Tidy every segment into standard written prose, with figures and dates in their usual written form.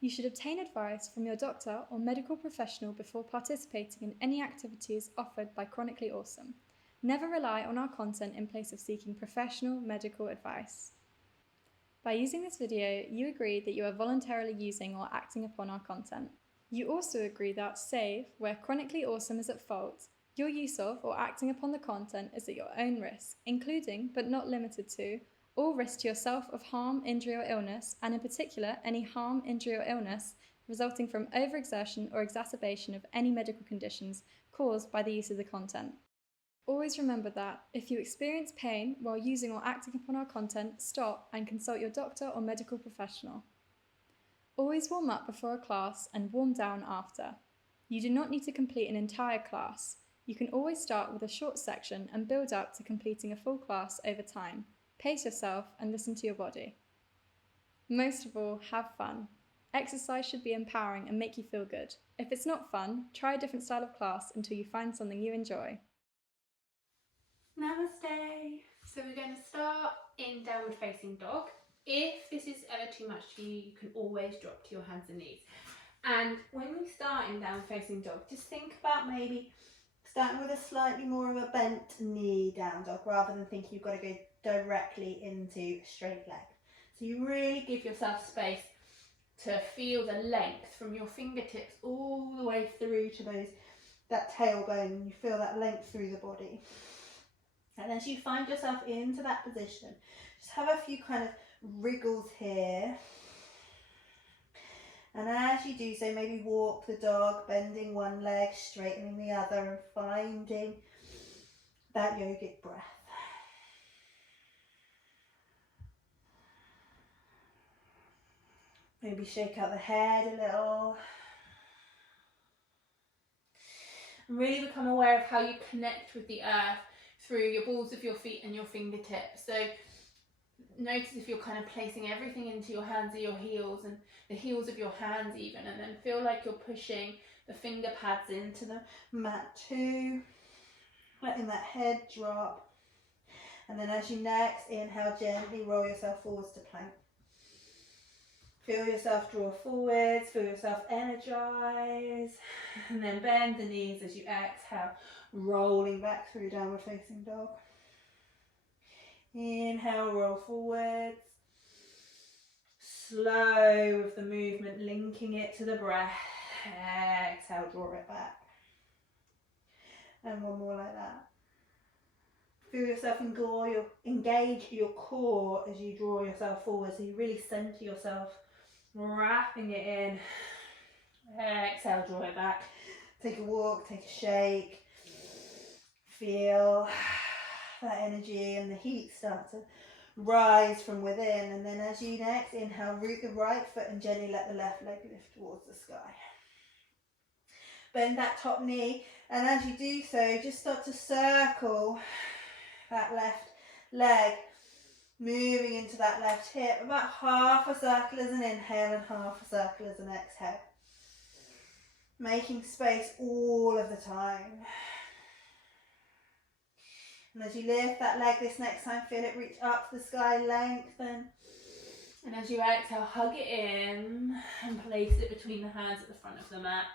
You should obtain advice from your doctor or medical professional before participating in any activities offered by Chronically Awesome. Never rely on our content in place of seeking professional medical advice. By using this video, you agree that you are voluntarily using or acting upon our content. You also agree that, save where Chronically Awesome is at fault, your use of or acting upon the content is at your own risk, including, but not limited to, all risk to yourself of harm, injury or illness, and in particular any harm, injury or illness resulting from overexertion or exacerbation of any medical conditions caused by the use of the content. Always remember that, if you experience pain while using or acting upon our content, stop and consult your doctor or medical professional. Always warm up before a class and warm down after. You do not need to complete an entire class. You can always start with a short section and build up to completing a full class over time. Pace yourself and listen to your body. Most of all, have fun. Exercise should be empowering and make you feel good. If it's not fun, try a different style of class until you find something you enjoy. Namaste. So we're going to start in downward facing dog. If this is ever too much for you, you can always drop to your hands and knees. And when we start in downward facing dog, just think about maybe starting with a slightly more of a bent knee down dog rather than thinking you've got to go directly into a straight leg. So you really give yourself space to feel the length from your fingertips all the way through to that tailbone, and you feel that length through the body. And as you find yourself into that position, just have a few kind of wriggles here. And as you do so, maybe walk the dog, bending one leg, straightening the other, and finding that yogic breath. Maybe shake out the head a little. And really become aware of how you connect with the earth through your balls of your feet and your fingertips. So notice if you're kind of placing everything into your hands or your heels, and the heels of your hands even, and then feel like you're pushing the finger pads into the mat too, letting that head drop. And then as you next inhale, gently roll yourself forwards to plank. Feel yourself draw forwards, feel yourself energize, and then bend the knees as you exhale, rolling back through downward facing dog. Inhale, roll forwards. Slow with the movement, linking it to the breath. Exhale, draw it back. And one more like that. Feel yourself engage your core as you draw yourself forward, so you really center yourself, wrapping it in. Exhale, draw it back. Take a walk, take a shake. Feel that energy and the heat start to rise from within. And then as you next inhale, root the right foot and gently let the left leg lift towards the sky. Bend that top knee, and as you do so, just start to circle that left leg, moving into that left hip, about half a circle as an inhale and half a circle as an exhale. Making space all of the time. And as you lift that leg this next time, feel it reach up to the sky, lengthen. And as you exhale, hug it in and place it between the hands at the front of the mat.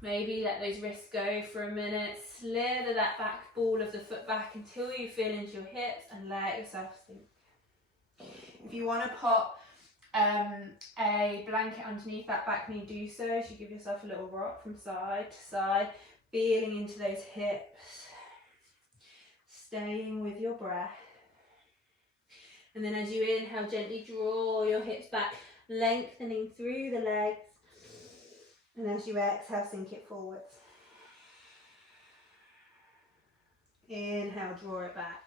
Maybe let those wrists go for a minute. Slither that back ball of the foot back until you feel into your hips and let yourself sink. If you want to pop a blanket underneath that back knee, do so as you give yourself a little rock from side to side, feeling into those hips, staying with your breath. And then as you inhale, gently draw your hips back, lengthening through the legs. And as you exhale, sink it forwards. Inhale, draw it back.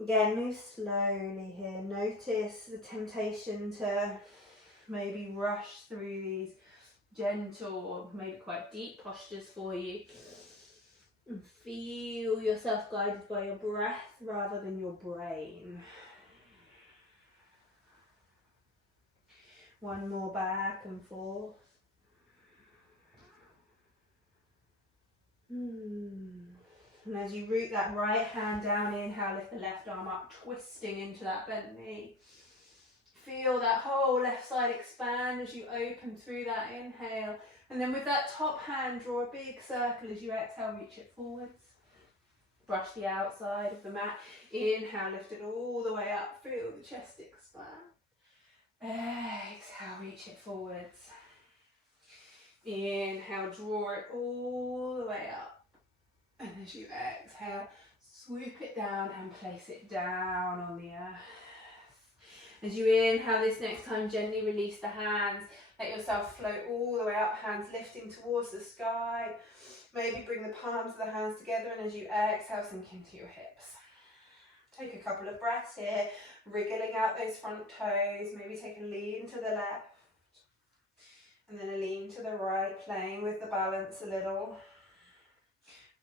Again, move slowly here. Notice the temptation to maybe rush through these gentle or maybe quite deep postures for you. And feel yourself guided by your breath rather than your brain. One more back and forth. And as you root that right hand down, inhale, lift the left arm up, twisting into that bent knee. Feel that whole left side expand as you open through that inhale. And then with that top hand, draw a big circle as you exhale, reach it forwards. Brush the outside of the mat. Inhale, lift it all the way up. Feel the chest expand. Exhale, reach it forwards. Inhale, draw it all the way up. And as you exhale, swoop it down and place it down on the earth. As you inhale this next time, gently release the hands. Let yourself float all the way up, hands lifting towards the sky. Maybe bring the palms of the hands together, and as you exhale, sink into your hips. Take a couple of breaths here, wriggling out those front toes. Maybe take a lean to the left, and then a lean to the right, playing with the balance a little.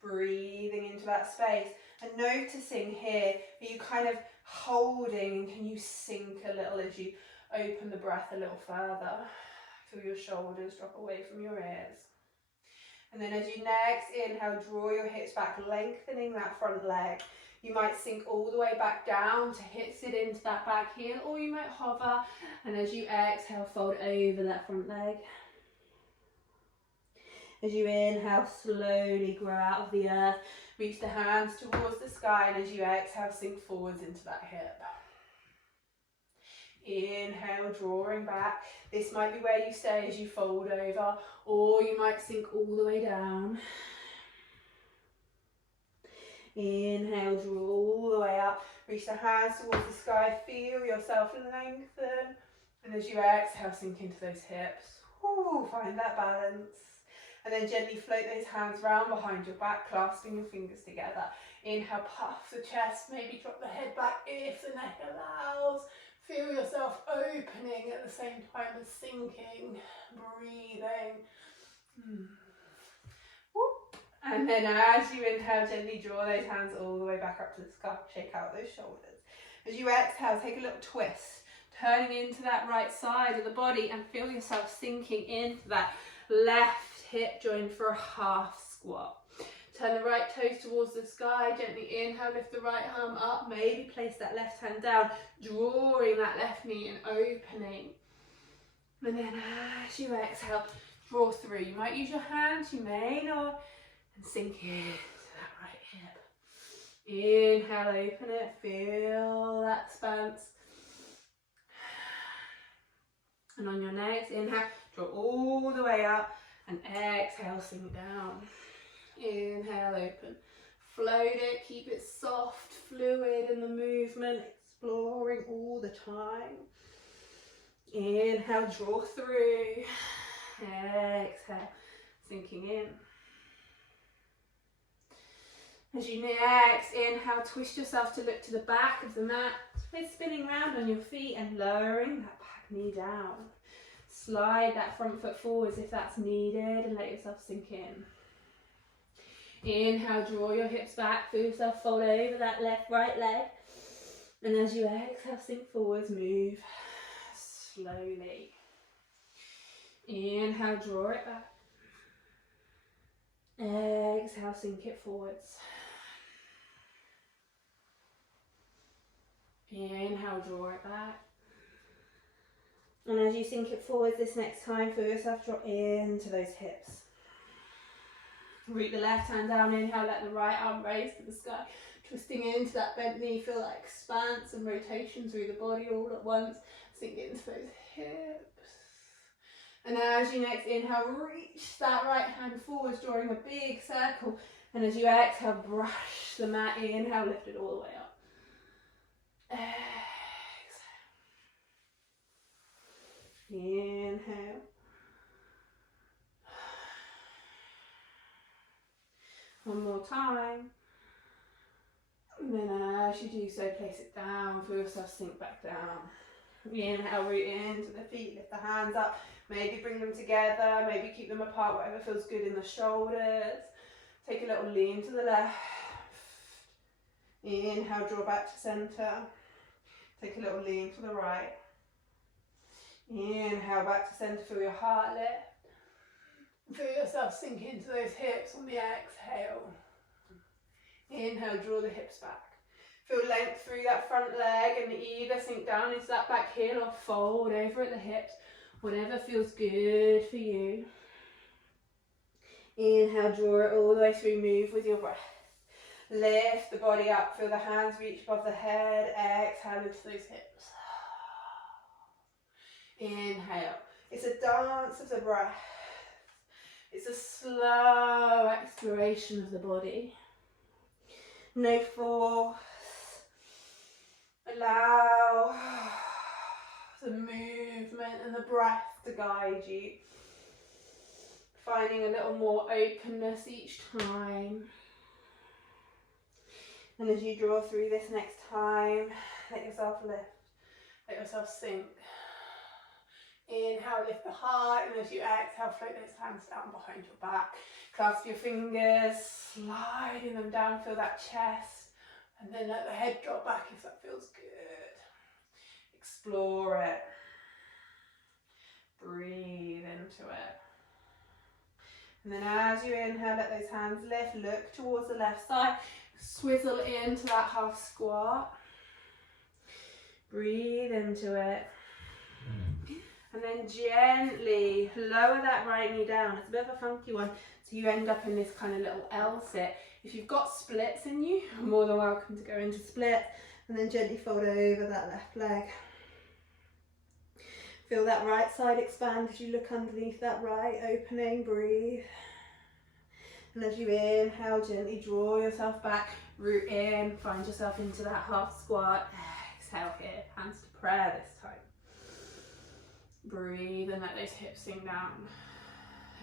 Breathing into that space and noticing here, are you kind of holding, and can you sink a little as you open the breath a little further? Feel your shoulders drop away from your ears. And then as you next inhale, draw your hips back, lengthening that front leg. You might sink all the way back down to hips it into that back heel, or you might hover, and as you exhale, fold over that front leg. As you inhale, slowly grow out of the earth, reach the hands towards the sky, and as you exhale, sink forwards into that hip. Inhale, drawing back. This might be where you stay as you fold over, or you might sink all the way down. Inhale, draw all the way up, reach the hands towards the sky, feel yourself lengthen, and as you exhale, sink into those hips. Ooh, find that balance. And then gently float those hands round behind your back, clasping your fingers together. Inhale, puff the chest, maybe drop the head back if the neck allows. Feel yourself opening at the same time as sinking, breathing. Whoop. And then as you inhale, gently draw those hands all the way back up to the sky, shake out those shoulders. As you exhale, take a little twist, turning into that right side of the body, and feel yourself sinking into that left hip joint for a half squat. Turn the right toes towards the sky, gently inhale, lift the right arm up, maybe place that left hand down, drawing that left knee and opening. And then as you exhale, draw through. You might use your hands, you may not, and sink into that right hip. Inhale, open it, feel that expanse. And on your next inhale, draw all the way up, and exhale, sink down. Inhale, open. Float it, keep it soft, fluid in the movement, exploring all the time. Inhale, draw through. Exhale, sinking in. As you next inhale, twist yourself to look to the back of the mat, twist spinning round on your feet and lowering that back knee down. Slide that front foot forwards if that's needed and let yourself sink in. Inhale, draw your hips back, feel yourself fold over that right leg. And as you exhale, sink forwards, move slowly. Inhale, draw it back. Exhale, sink it forwards. Inhale, draw it back. And as you sink it forwards this next time, feel yourself drop into those hips. Root the left hand down, inhale, let the right arm raise to the sky. Twisting into that bent knee, feel that expanse and rotation through the body all at once. Sink into those hips. And as you next inhale, reach that right hand forwards, drawing a big circle. And as you exhale, brush the mat, inhale, lift it all the way up. Inhale. One more time. And then as you do so, place it down, feel yourself sink back down. Inhale, root into the feet, lift the hands up. Maybe bring them together, maybe keep them apart, whatever feels good in the shoulders. Take a little lean to the left. Inhale, draw back to center. Take a little lean to the right. Inhale, back to center, feel your heart lift. Feel yourself sink into those hips on the exhale. Inhale, draw the hips back. Feel length through that front leg and either sink down into that back heel or fold over at the hips. Whatever feels good for you. Inhale, draw it all the way through, move with your breath. Lift the body up, feel the hands reach above the head. Exhale, lift those hips. Inhale. It's a dance of the breath. It's a slow exploration of the body. No force. Allow the movement and the breath to guide you. Finding a little more openness each time. And as you draw through this next time, let yourself lift. Let yourself sink. Inhale, lift the heart, and as you exhale, float those hands down behind your back. Clasp your fingers, sliding them down, feel that chest, and then let the head drop back if that feels good. Explore it. Breathe into it. And then as you inhale, let those hands lift, look towards the left side, swizzle into that half squat. Breathe into it. And then gently lower that right knee down. It's a bit of a funky one, so you end up in this kind of little L sit. If you've got splits in you, you're more than welcome to go into split. And then gently fold over that left leg. Feel that right side expand as you look underneath that right opening. Breathe. And as you inhale, gently draw yourself back, root in, find yourself into that half squat. Exhale here, hands to prayer this time. Breathe and let those hips sink down.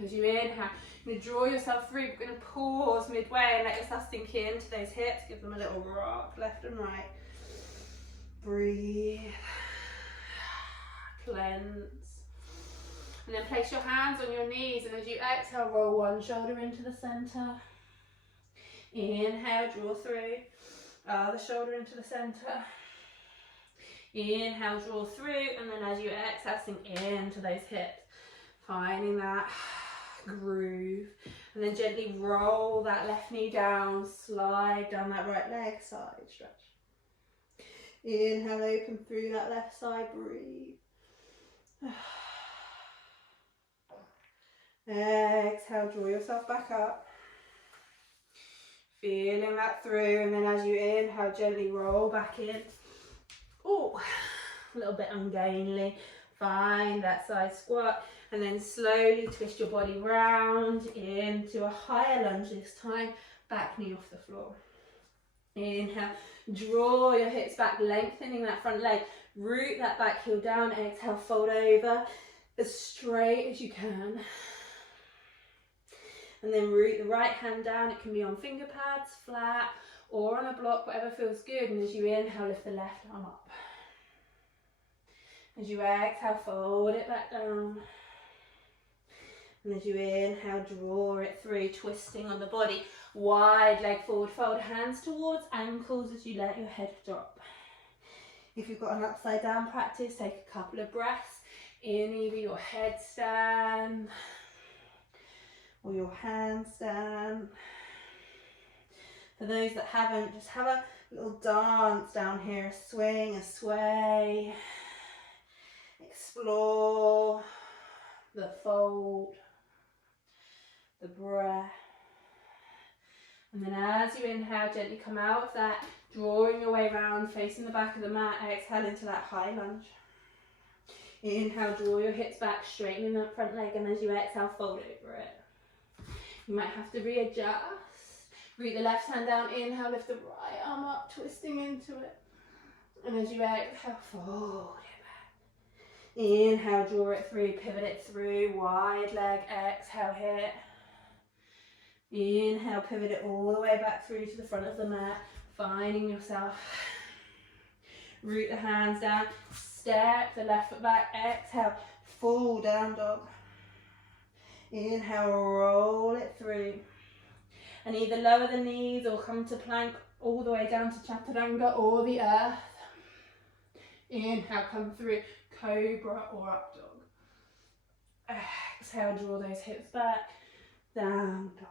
As you inhale, you're going to draw yourself through. We're going to pause midway and let yourself sink into those hips. Give them a little rock, left and right. Breathe. Cleanse. And then place your hands on your knees, and as you exhale, roll one shoulder into the center. Inhale, draw through. Other shoulder into the center. Inhale, draw through, and then as you exhale, sink into those hips. Finding that groove. And then gently roll that left knee down, slide down that right leg, side stretch. Inhale, open through that left side, breathe. Exhale, draw yourself back up. Feeling that through, and then as you inhale, gently roll back in. Oh, a little bit ungainly. Find that side squat, and then slowly twist your body round into a higher lunge this time. Back knee off the floor. Inhale, draw your hips back, lengthening that front leg. Root that back heel down. Exhale, fold over as straight as you can. And then root the right hand down. It can be on finger pads, flat, or on a block, whatever feels good. And as you inhale, lift the left arm up. As you exhale, fold it back down. And as you inhale, draw it through, twisting on the body. Wide leg forward fold, hands towards ankles as you let your head drop. If you've got an upside down practice, take a couple of breaths in either your headstand or your handstand. For those that haven't, just have a little dance down here, a swing, a sway. Explore the fold, the breath. And then as you inhale, gently come out of that, drawing your way round, facing the back of the mat. Exhale into that high lunge. Inhale, draw your hips back, straightening that front leg, and as you exhale, fold over it. You might have to readjust. Root the left hand down, inhale, lift the right arm up, twisting into it. And as you exhale, fold it back. Inhale, draw it through, pivot it through, wide leg, exhale here. Inhale, pivot it all the way back through to the front of the mat, finding yourself. Root the hands down, step the left foot back, exhale, full down dog. Inhale, roll it through. And either lower the knees or come to plank all the way down to chaturanga or the earth. Inhale, come through, cobra or up dog. Exhale, draw those hips back, down dog.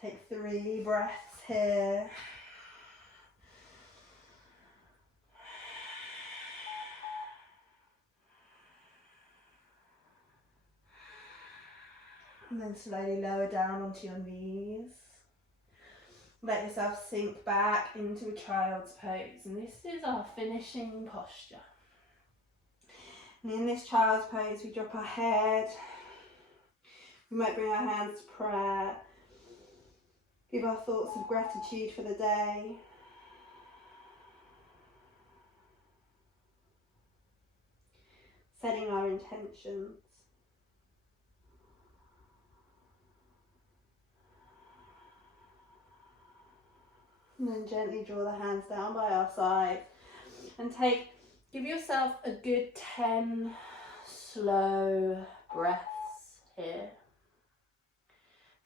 Take 3 breaths here. And then slowly lower down onto your knees. Let yourself sink back into a child's pose. And this is our finishing posture. And in this child's pose, we drop our head. We might bring our hands to prayer. Give our thoughts of gratitude for the day. Setting our intentions. And then gently draw the hands down by our side and give yourself a good 10 slow breaths here.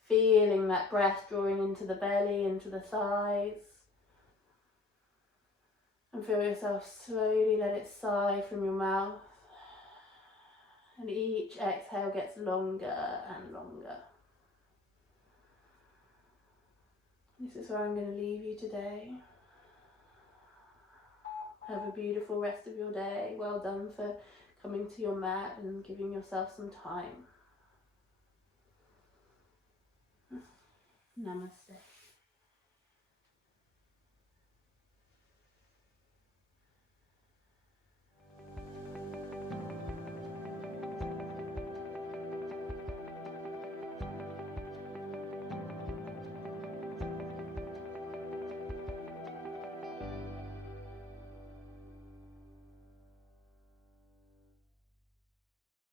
Feeling that breath drawing into the belly, into the thighs. And feel yourself slowly let it sigh from your mouth. And each exhale gets longer and longer. This is where I'm going to leave you today. Have a beautiful rest of your day. Well done for coming to your mat and giving yourself some time. Namaste.